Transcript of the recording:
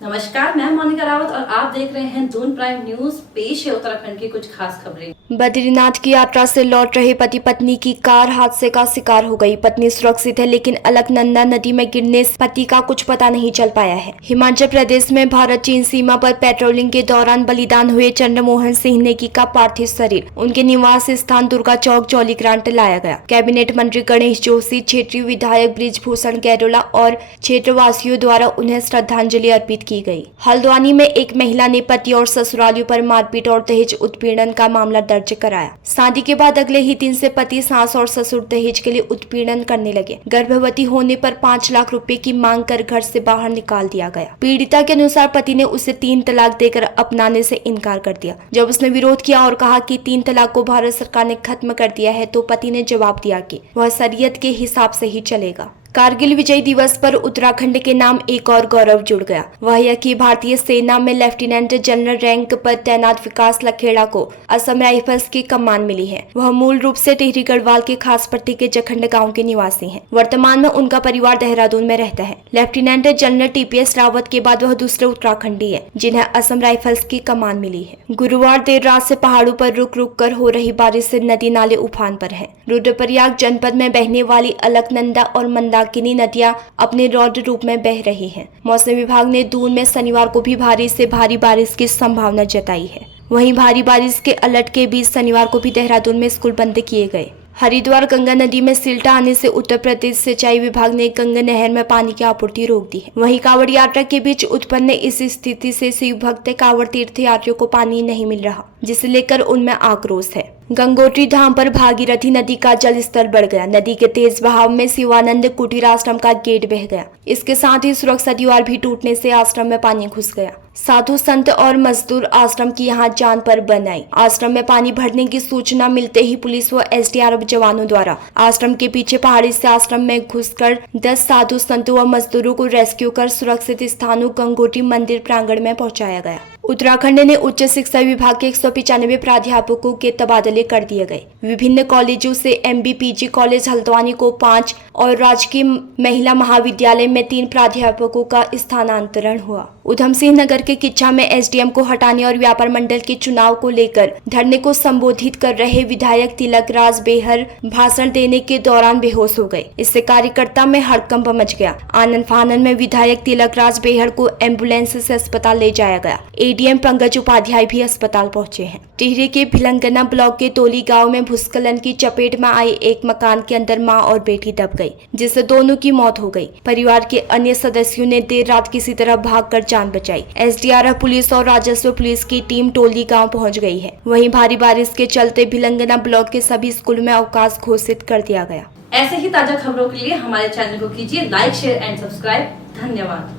नमस्कार, मैं मोनिका रावत और आप देख रहे हैं दून प्राइम न्यूज। पेश है उत्तराखंड की कुछ खास खबरें। बद्रीनाथ की यात्रा से लौट रहे पति पत्नी की कार हादसे का शिकार हो गई। पत्नी सुरक्षित है, लेकिन अलकनंदा नदी में गिरने से पति का कुछ पता नहीं चल पाया है। हिमाचल प्रदेश में भारत चीन सीमा पर पेट्रोलिंग के दौरान बलिदान हुए चंद्रमोहन सिंह नेगी का पार्थिव शरीर उनके निवास स्थान दुर्गा चौक जौलीग्रांट लाया गया। कैबिनेट मंत्री गणेश जोशी, क्षेत्रीय विधायक बृजभूषण गैरोला और क्षेत्रवासियों द्वारा उन्हें श्रद्धांजलि अर्पित की गई। हल्द्वानी में एक महिला ने पति और ससुरालियों पर मारपीट और दहेज उत्पीड़न का मामला दर्ज कराया। शादी के बाद अगले ही दिन से पति, सास और ससुर दहेज के लिए उत्पीड़न करने लगे। गर्भवती होने पर 5 लाख रुपए की मांग कर घर से बाहर निकाल दिया गया। पीड़िता के अनुसार पति ने उसे 3 तलाक देकर अपनाने से इनकार कर दिया। जब उसने विरोध किया और कहा कि 3 तलाक को भारत सरकार ने खत्म कर दिया है, तो पति ने जवाब दिया कि वह शरीयत के हिसाब से ही चलेगा। कारगिल विजय दिवस पर उत्तराखंड के नाम एक और गौरव जुड़ गया। वह यह कि भारतीय सेना में लेफ्टिनेंट जनरल रैंक पर तैनात विकास लखेड़ा को असम राइफल्स की कमान मिली है। वह मूल रूप से टिहरी गढ़वाल के खास पट्टी के जखंड गांव के निवासी हैं। वर्तमान में उनका परिवार देहरादून में रहता है। लेफ्टिनेंट जनरल TPS रावत के बाद वह दूसरे उत्तराखंडी है जिन्हें असम राइफल्स की कमान मिली है। गुरुवार देर रात से पहाड़ों पर रुक रुक कर हो रही बारिश से नदी नाले उफान पर है। रुद्रप्रयाग जनपद में बहने वाली अलकनंदा और मंदाकिनी नदियां अपने रौद्र रूप में बह रही हैं। मौसम विभाग ने दून में शनिवार को भी भारी से भारी बारिश की संभावना जताई है। वहीं भारी बारिश के अलर्ट के बीच शनिवार को भी देहरादून में स्कूल बंद किए गए। हरिद्वार गंगा नदी में सिल्टा आने से उत्तर प्रदेश सिंचाई विभाग ने गंगा नहर में पानी की आपूर्ति रोक दी है। वहीं कांवड़ यात्रा के बीच उत्पन्न इस स्थिति से शिव भक्त कांवड़ तीर्थ यात्रियों को पानी नहीं मिल रहा, जिसे लेकर उनमें आक्रोश है। गंगोत्री धाम पर भागीरथी नदी का जल स्तर बढ़ गया। नदी के तेज बहाव में शिवानंद कुटीर आश्रम का गेट बह गया। इसके साथ ही सुरक्षा दीवार भी टूटने से आश्रम में पानी घुस गया। साधु संत और मजदूर आश्रम की यहाँ जान पर बन आई। आश्रम में पानी भरने की सूचना मिलते ही पुलिस व SDRF जवानों द्वारा आश्रम के पीछे पहाड़ी से आश्रम में घुसकर 10 साधु संतों व मजदूरों को रेस्क्यू कर सुरक्षित स्थानों गंगोत्री मंदिर प्रांगण में पहुंचाया गया। उत्तराखंड ने उच्च शिक्षा विभाग के 195 प्राध्यापकों के तबादले कर दिए गए। विभिन्न कॉलेजों से MB-PG कॉलेज हल्द्वानी को 5 और राजकीय महिला महाविद्यालय में 3 प्राध्यापकों का स्थानांतरण हुआ। उधम सिंह नगर के किच्छा में SDM को हटाने और व्यापार मंडल के चुनाव को लेकर धरने को संबोधित कर रहे विधायक तिलक राज बेहर भाषण देने के दौरान बेहोश हो गए। इससे कार्यकर्ता में हड़कंप मच गया। आनन फानन में विधायक तिलक राज बेहर को एम्बुलेंस से अस्पताल ले जाया गया। ADM पंकज उपाध्याय भी अस्पताल पहुंचे हैं। टिहरी के भिलंगना ब्लॉक के तोली गांव में भूस्खलन की चपेट में आई एक मकान के अंदर मां और बेटी दब गई, जिससे दोनों की मौत हो गई। परिवार के अन्य सदस्यों ने देर रात किसी तरह भागकर जान बचाई। SDRF पुलिस और राजस्व पुलिस की टीम टोली गांव पहुंच गई है। वहीं भारी बारिश के चलते भिलंगना ब्लॉक के सभी स्कूलों में अवकाश घोषित कर दिया गया। ऐसे ही ताजा खबरों के लिए हमारे चैनल को कीजिए लाइक, शेयर एंड सब्सक्राइब। धन्यवाद।